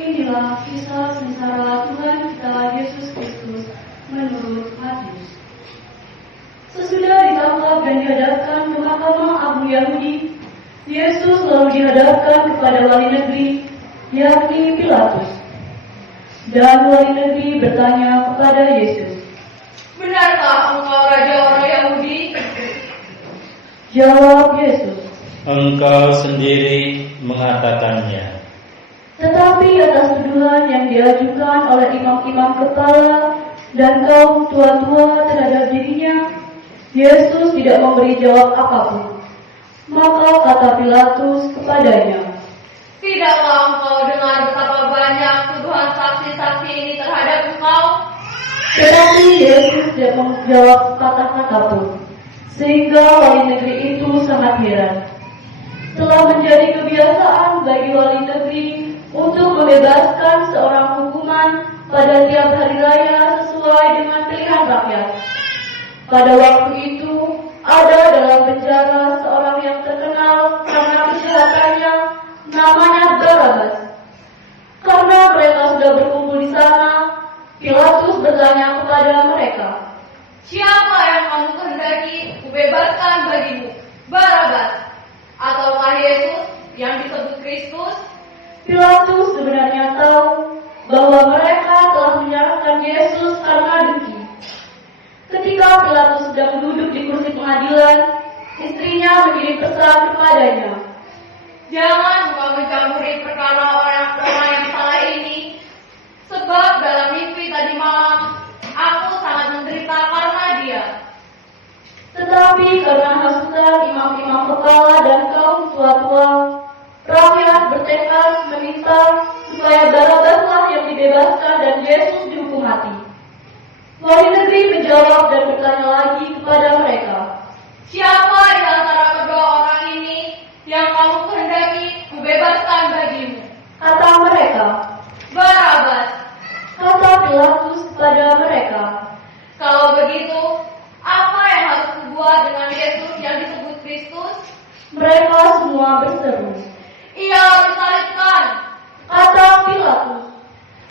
Inilah kisah sengsara Tuhan kita Yesus Kristus menurut Matius. Sesudah ditangkap dan dihadapkan ke mahkamah agung Yahudi, Yesus lalu dihadapkan kepada wali negeri, yakni Pilatus. Dan wali negeri bertanya kepada Yesus, "Benarkah engkau raja orang Yahudi?" Jawab Yesus, "Engkau sendiri mengatakannya." Tetapi atas tuduhan yang diajukan oleh imam-imam kepala dan kaum tua-tua terhadap dirinya, Yesus tidak memberi jawab apapun. Maka kata Pilatus kepadanya, "Tidakkah engkau dengar betapa banyak tuduhan saksi-saksi ini terhadap engkau?" Tetapi Yesus tidak menjawab kata-kata pun, sehingga wali negeri itu sangat heran. Telah menjadi kebiasaan bagi wali negeri untuk membebaskan seorang hukuman pada tiap hari raya sesuai dengan pilihan rakyat. Pada waktu itu, ada dalam penjara seorang yang terkenal karena kejahatannya, namanya Barabas. Karena mereka sudah berkumpul di sana, Pilatus bertanya kepada mereka, "Siapa yang kamu kehendaki kubebaskan bagimu, Barabas ataukah Yesus yang disebut Kristus?" Pilatus sebenarnya tahu bahwa mereka telah menyalahkan Yesus karena dengki. Ketika Pilatus sedang duduk di kursi pengadilan, istrinya mengirim pesan kepadanya, "Jangan engkau mencampuri perkara orang yang salah ini, sebab dalam mimpi tadi malam aku sangat menderita karena dia." Tetapi karena hasutan imam-imam kepala dan kaum tua-tua, rakyat bertekad meminta supaya Barabaslah yang dibebaskan dan Yesus dihukum mati. Wali negeri menjawab dan bertanya lagi kepada mereka, "Siapa di antara kedua orang ini yang kamu kehendaki kubebaskan bagimu?" Kata mereka. "Barabas." Kata Pilatus kepada mereka, "Kalau begitu, apa yang harus kubuat dengan Yesus yang disebut Kristus?" Mereka semua berseru, "Ia harus disalibkan." Kata Pilatus.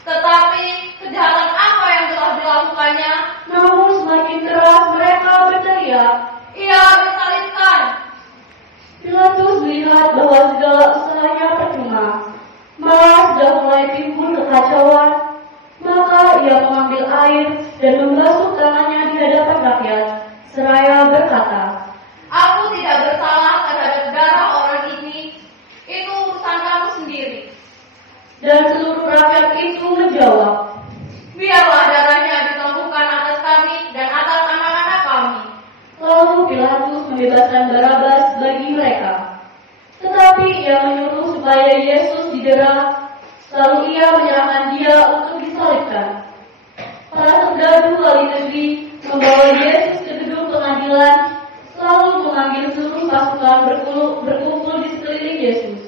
Tetapi kejahatan apa yang telah dilakukannya? Namun semakin keras mereka berteriak. "Ia harus disalibkan." Pilatus melihat bahwa segala usahanya percuma, malah sudah mulai timbul kekacauan. Maka ia mengambil air dan membasuh tangannya di hadapan rakyat, seraya berkata, "Aku tidak bersalah terhadap darah orang ini. Itu urusan kamu sendiri." Dan seluruh rakyat itu menjawab, "Biarlah darahnya ditumpahkan atas kami dan atas anak-anak kami." Lalu Pilatus membebaskan Barabas bagi mereka. Tetapi ia menyuruh supaya Yesus didera, lalu ia menyerahkan dia untuk disalibkan. Para serdadu wali negeri membawa Yesus ke gedung pengadilan, lalu mengambil seluruh pasukan berkumpul di sekeliling Yesus.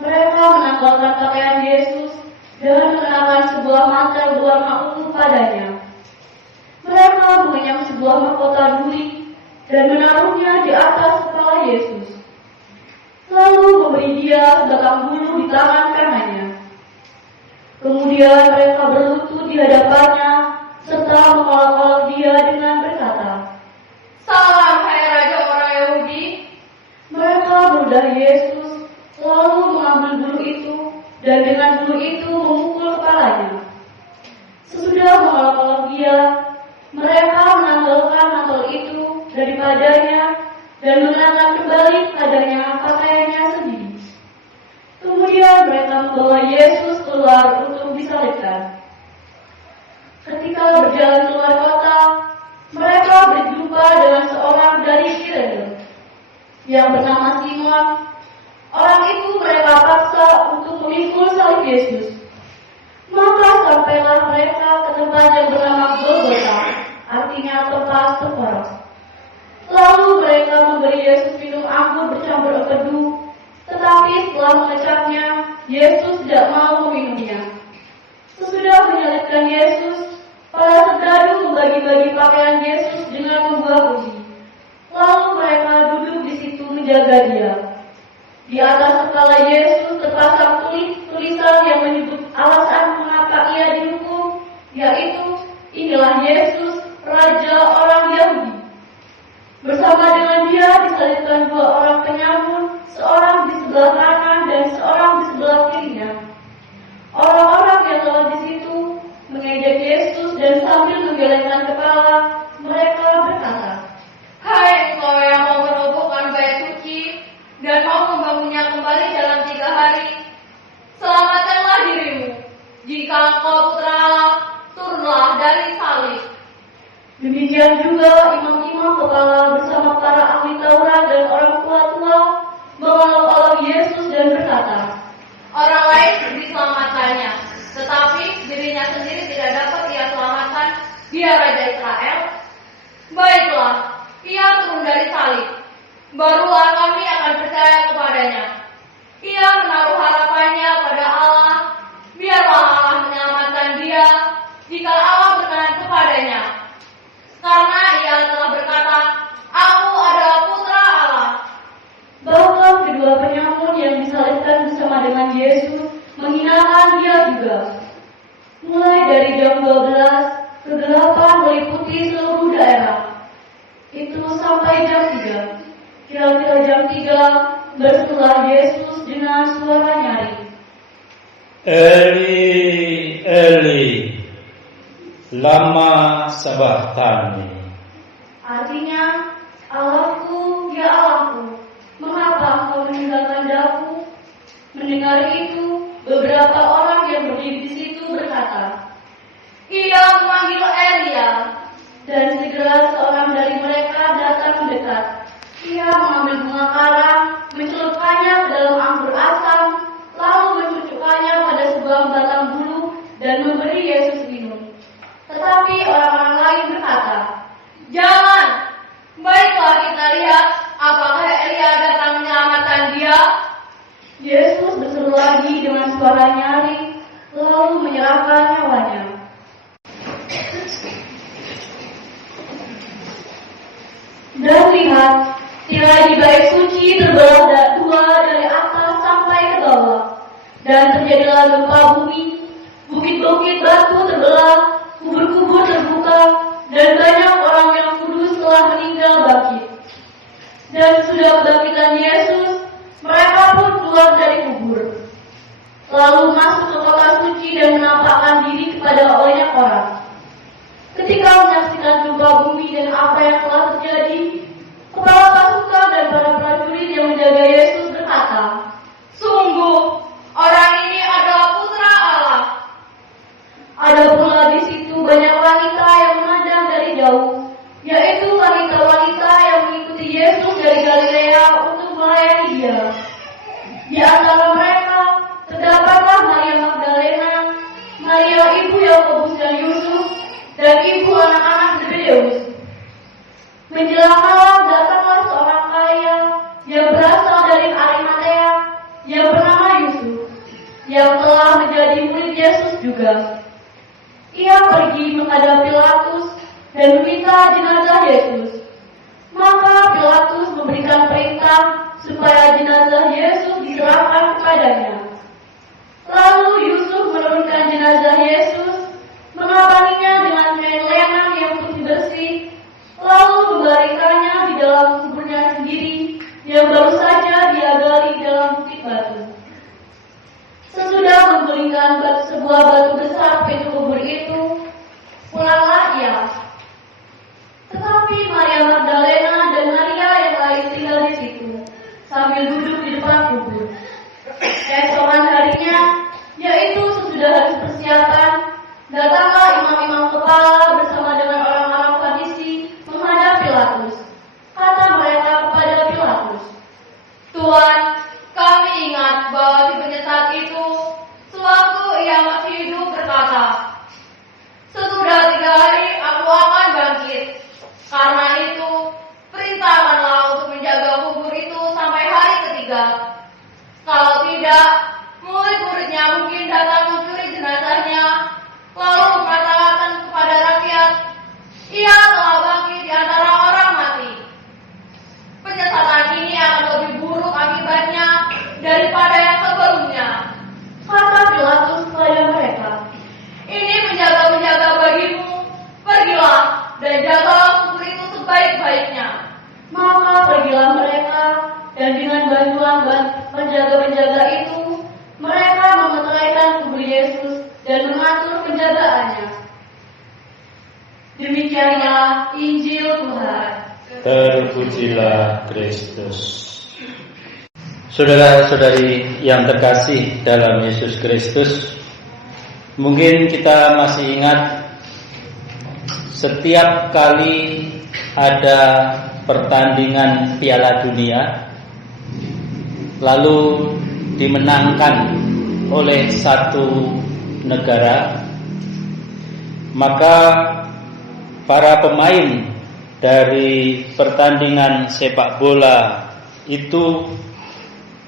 Mereka menanggalkan pakaian Yesus dan mengenakan sebuah mantel berwarna ungu padanya. Mereka mengenyam sebuah mahkota duri dan menaruhnya di atas kepala Yesus. Lalu memberi dia sebatang bulu di tangan kanannya. Kemudian mereka berlutut di hadapannya serta mengolok-olok dia dengan berkata, "Salam, hai Raja orang Yahudi." Mereka meludah Yesus, lalu mengambil bulu itu dan dengan bulu itu memukul kepalanya. Sesudah mengolok-olok dia, mereka menanggalkan mantel itu daripadanya dan mengenakan kembali padanya pakaiannya sendiri. Kemudian mereka membawa Yesus keluar untuk disalibkan. Ketika berjalan keluar kota, mereka berjumpa dengan seorang dari Kirene yang bernama Simon. Orang itu mereka paksa untuk memikul salib Yesus. Maka sampailah mereka ke tempat yang bernama Golgota, artinya tempat tengkorak. Lalu mereka memberi Yesus minum anggur bercampur empedu, tetapi setelah mengecapnya, Yesus tidak mau meminumnya. Sesudah menyalibkan Yesus, para serdadu membagi-bagi pakaian Yesus dengan membuah uji. Lalu mereka duduk di situ menjaga dia. Di atas kepala Yesus terpasang tulis tulisan yang menyebut alasan mengapa ia dihukum, yaitu inilah Yesus, Raja orang Yahudi. Bersama dengan dia disalibkan dua orang penyamun, seorang di sebelah kanan dan seorang di sebelah kirinya. Orang-orang yang lewat di situ mengejek Yesus dan sambil menggelengkan kepala, mereka berkata, Hai engkau yang mau merobohkan bait suci dan mau membangunnya kembali dalam 3 hari, selamatkanlah dirimu. Jika engkau putra Allah, turunlah dari salib. Demikian juga imam-imam kepala bersama para ahli Taurat dan orang tua-tua mengolok-olok Yesus dan berkata, Orang lain diselamatkannya, tetapi dirinya sendiri tidak dapat ia selamatkan. Dia Raja Israel. Baiklah, ia turun dari salib. Barulah kami akan percaya kepadanya. Ia menaruh harapannya pada Allah. Biarlah Allah menyelamatkan dia jika Allah berkenan kepadanya. Karena ia telah berkata, Aku adalah putra Allah. bahkan kedua penyamun yang disalibkan bersama dengan Yesus menghinakan dia juga. Mulai dari jam 12, kegelapan meliputi seluruh daerah. Itu sampai jam 3. Kira-kira jam 3 berserulah Yesus dengan suara nyaring. Eli, Eli, lama sabachthani. Artinya, Allahku, ya Allahku, mengapa engkau meninggalkan daku? Mendengar itu, beberapa orang yang berdiri di situ berkata, Ia memanggil Elia. dan segera seorang dari mereka datang mendekat. Ia mengambil bunga karang, mencelupkannya ke dalam anggur asam, lalu mencucukkannya pada sebuah batang bulu dan memberi Yesus minum. Tetapi orang-orang lain berkata, Jangan, baiklah kita lihat apakah Elia datang menyelamatkan dia. Yesus berseru lagi dengan suara nyaring, lalu menyerahkan nyawanya. Dan lihat, tirai di bait suci terbelah dua dari atas sampai ke bawah, dan terjadilah gempa bumi, bukit-bukit batu terbelah, kubur-kubur terbuka, dan banyak orang yang kudus telah meninggal bangkit. Dan sudah kebangkitan Yesus, mereka pun keluar dari kubur, lalu masuk ke kota suci dan menampakkan diri kepada banyak orang. Ketika menyaksikan gempa bumi dan apa yang telah terjadi, kepala pasukan dan para prajurit yang menjaga Yesus berkata, Sungguh, orang ini adalah putra Allah. ada pula di situ banyak wanita yang memandang dari jauh, yaitu wanita-wanita yang mengikuti Yesus dari Galilea untuk melayani dia. Di antara mereka terdapatlah Maria Magdalena, Maria ibu Yakobus dan Yusuf, dan ibu anak-anak Zebedeus. Menjelang malam datanglah seorang kaya yang berasal dari Arimatea yang bernama Yusuf, yang telah menjadi murid Yesus juga. Ia pergi menghadap Pilatus dan meminta jenazah Yesus. Maka Pilatus memberikan perintah supaya jenazah Yesus diserahkan kepadanya. Lalu Yusuf menurunkan jenazah Yesus, mengabanginya dengan kain lenan yang putih bersih, lalu membaringkannya di dalam kuburnya sendiri yang baru saja dia gali di dalam bukit batu. Sesudah menggulingkan sebuah batu besar pintu kubur itu, pulanglah ia. Tetapi Maria Magdalena dan Maria yang lain tinggal di situ, sambil duduk di depan kubur. Keesokan harinya, yaitu sesudah hari persiapan, datanglah imam-imam kepala bersama dengan orang-orang Farisi menghadap Pilatus. Kata mereka kepada Pilatus, Tuhan, kami ingat bahwa si penyesat itu, sewaktu ia masih hidup berkata, Sesudah 3 hari aku akan bangkit. Karena itu, perintahkanlah untuk menjaga kubur itu sampai hari ketiga. Kalau tidak, murid-muridnya mungkin datang mencuri jenazahnya, lalu mengatakan kepada rakyat, ia telah bangkit di antara orang mati. Penyesatan ini akan lebih buruk akibatnya daripada yang sebelumnya. kata penjaga itu, mereka memeteraikan tubuh Yesus dan mengatur penjagaannya. Demikianlah Injil Tuhan. Terpujilah Kristus. Saudara-saudari yang terkasih dalam Yesus Kristus, mungkin kita masih ingat setiap kali ada pertandingan Piala Dunia lalu dimenangkan oleh satu negara, maka para pemain dari pertandingan sepak bola itu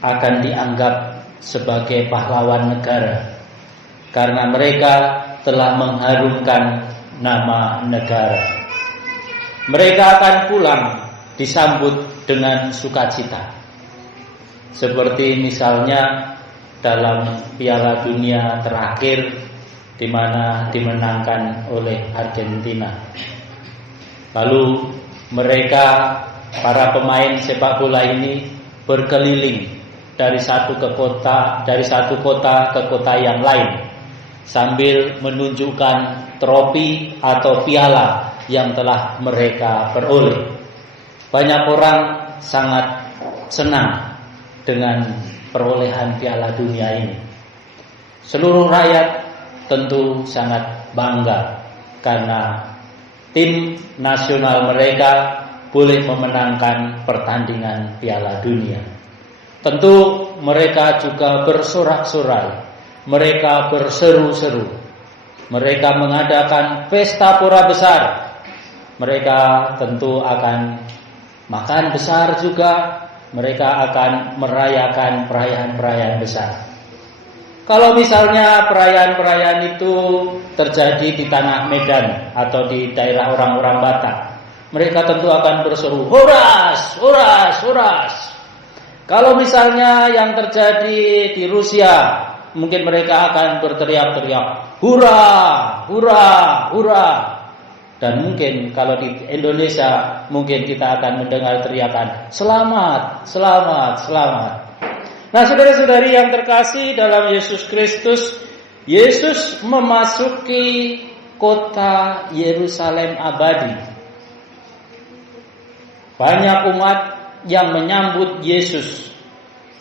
akan dianggap sebagai pahlawan negara karena mereka telah mengharumkan nama negara. Mereka akan pulang disambut dengan sukacita, seperti misalnya dalam Piala Dunia terakhir di mana dimenangkan oleh Argentina. Lalu mereka, para pemain sepak bola ini berkeliling dari satu kota ke kota yang lain sambil menunjukkan trofi atau piala yang telah mereka peroleh. Banyak orang sangat senang dengan perolehan Piala Dunia ini. Seluruh rakyat tentu sangat bangga karena tim nasional mereka boleh memenangkan pertandingan Piala Dunia. Tentu mereka juga bersorak-sorai, mereka berseru-seru, mereka mengadakan pesta pora besar. Mereka tentu akan makan besar juga, mereka akan merayakan perayaan-perayaan besar. Kalau misalnya perayaan-perayaan itu terjadi di tanah Medan atau di daerah orang-orang Batak, mereka tentu akan berseru, "Horas, horas, horas." Kalau misalnya yang terjadi di Rusia, mungkin mereka akan berteriak-teriak, "Hurra, hurra, hurra." Dan mungkin kalau di Indonesia, mungkin kita akan mendengar teriakan, "Selamat, selamat, selamat." Nah, saudara-saudari yang terkasih dalam Yesus Kristus, Yesus memasuki kota Yerusalem abadi. Banyak umat yang menyambut Yesus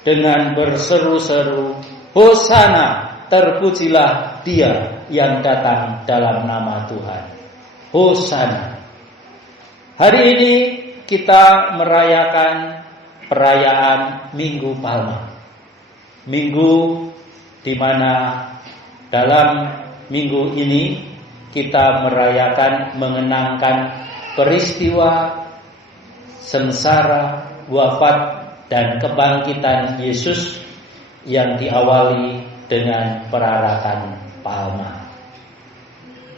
dengan berseru-seru, "Hosana, terpujilah Dia yang datang dalam nama Tuhan. Hosana." Hari ini kita merayakan perayaan Minggu Palma. Minggu di mana dalam minggu ini kita merayakan, mengenangkan peristiwa sengsara, wafat dan kebangkitan Yesus yang diawali dengan perarakan palma.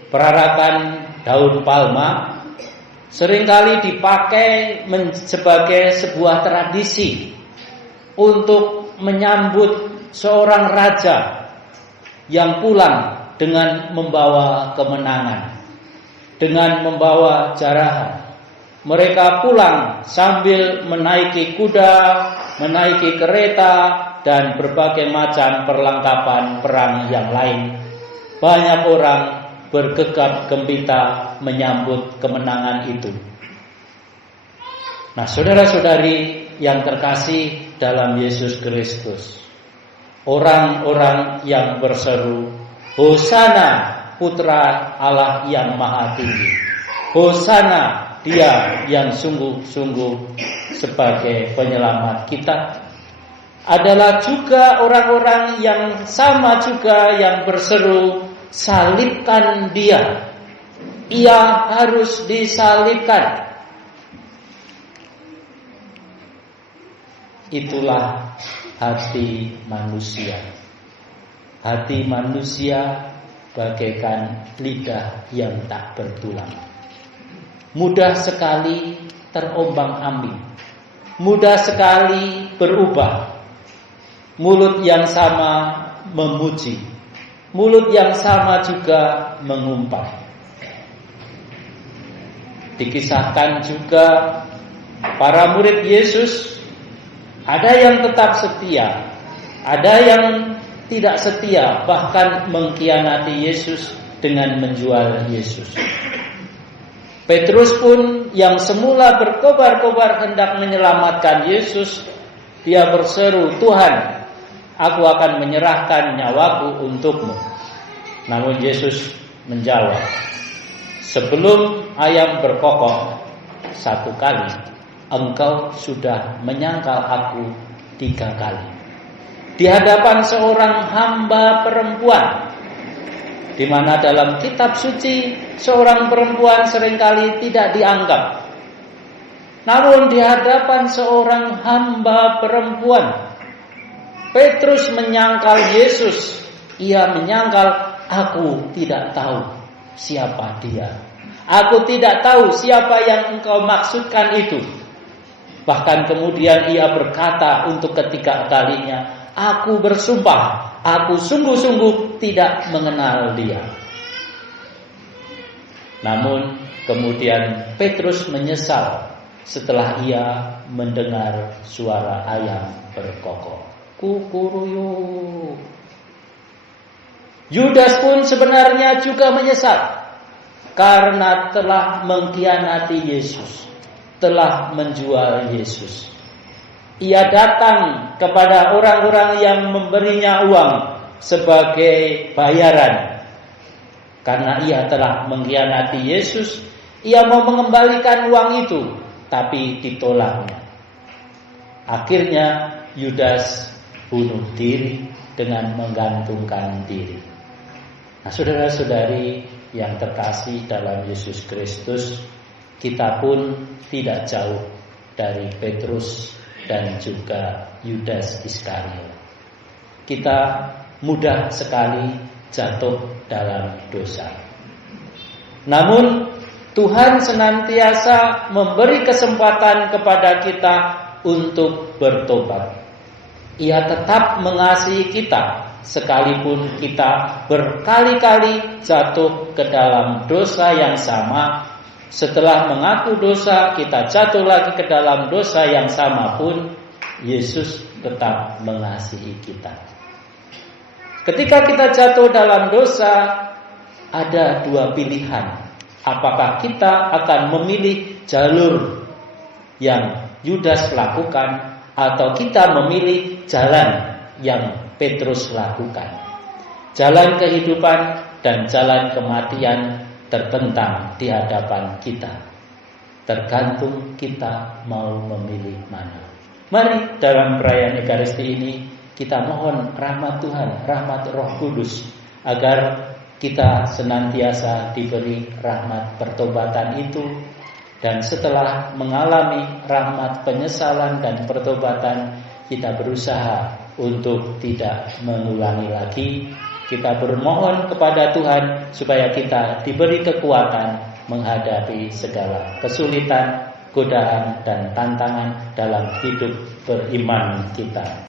Perarakan daun palma seringkali dipakai sebagai sebuah tradisi untuk menyambut seorang raja yang pulang dengan membawa kemenangan, dengan membawa jarahan. Mereka pulang sambil menaiki kuda, menaiki kereta, dan berbagai macam perlengkapan perang yang lain. Banyak orang bergegap gempita menyambut kemenangan itu. Nah, saudara-saudari yang terkasih dalam Yesus Kristus, orang-orang yang berseru, "Hosana, Putra Allah yang Maha Tinggi. Hosana, Dia yang sungguh-sungguh sebagai penyelamat kita," adalah juga orang-orang yang sama juga yang berseru, "Salibkan Dia. Ia harus disalibkan." Itulah hati manusia. Hati manusia bagaikan lidah yang tak bertulang. Mudah sekali terombang-ambing, mudah sekali berubah. Mulut yang sama memuji, mulut yang sama juga mengumpat. Dikisahkan juga para murid Yesus, ada yang tetap setia, Ada yang tidak setia, bahkan mengkhianati Yesus dengan menjual Yesus. Petrus pun yang semula berkobar-kobar hendak menyelamatkan Yesus, dia berseru, "Tuhan, aku akan menyerahkan nyawaku untukmu." Namun Yesus menjawab, "Sebelum ayam berkokok 1 kali, engkau sudah menyangkal aku 3 kali." Di hadapan seorang hamba perempuan, di mana dalam kitab suci seorang perempuan seringkali tidak dianggap. Namun di hadapan seorang hamba perempuan, Petrus menyangkal Yesus. Ia menyangkal, "Aku tidak tahu siapa dia. Aku tidak tahu siapa yang engkau maksudkan itu." Bahkan kemudian ia berkata untuk ketiga kalinya, "Aku bersumpah, aku sungguh-sungguh tidak mengenal dia." Namun kemudian Petrus menyesal setelah ia mendengar suara ayam berkokok. Kukuruyu. Yudas pun sebenarnya juga menyesal karena telah mengkhianati Yesus, telah menjual Yesus. Ia datang kepada orang-orang yang memberinya uang sebagai bayaran. Karena ia telah mengkhianati Yesus, ia mau mengembalikan uang itu, tapi ditolaknya. Akhirnya Yudas bunuh diri dengan menggantungkan diri. Nah, saudara-saudari yang terkasih dalam Yesus Kristus, kita pun tidak jauh dari Petrus dan juga Yudas Iskariot. Kita mudah sekali jatuh dalam dosa. Namun Tuhan senantiasa memberi kesempatan kepada kita untuk bertobat. Ia tetap mengasihi kita sekalipun kita berkali-kali jatuh ke dalam dosa yang sama. Setelah mengaku dosa, kita jatuh lagi ke dalam dosa yang sama pun, Yesus tetap mengasihi kita. Ketika kita jatuh dalam dosa, ada 2 pilihan. Apakah kita akan memilih jalur yang Yudas lakukan, atau kita memilih jalan yang Petrus lakukan. Jalan kehidupan dan jalan kematian terbentang di hadapan kita. Tergantung kita mau memilih mana. Mari dalam perayaan Ekaristi ini kita mohon rahmat Tuhan, rahmat Roh Kudus, agar kita senantiasa diberi rahmat pertobatan itu. Dan setelah mengalami rahmat penyesalan dan pertobatan, kita berusaha untuk tidak mengulangi lagi. Kita bermohon kepada Tuhan supaya kita diberi kekuatan menghadapi segala kesulitan, godaan, dan tantangan dalam hidup beriman kita.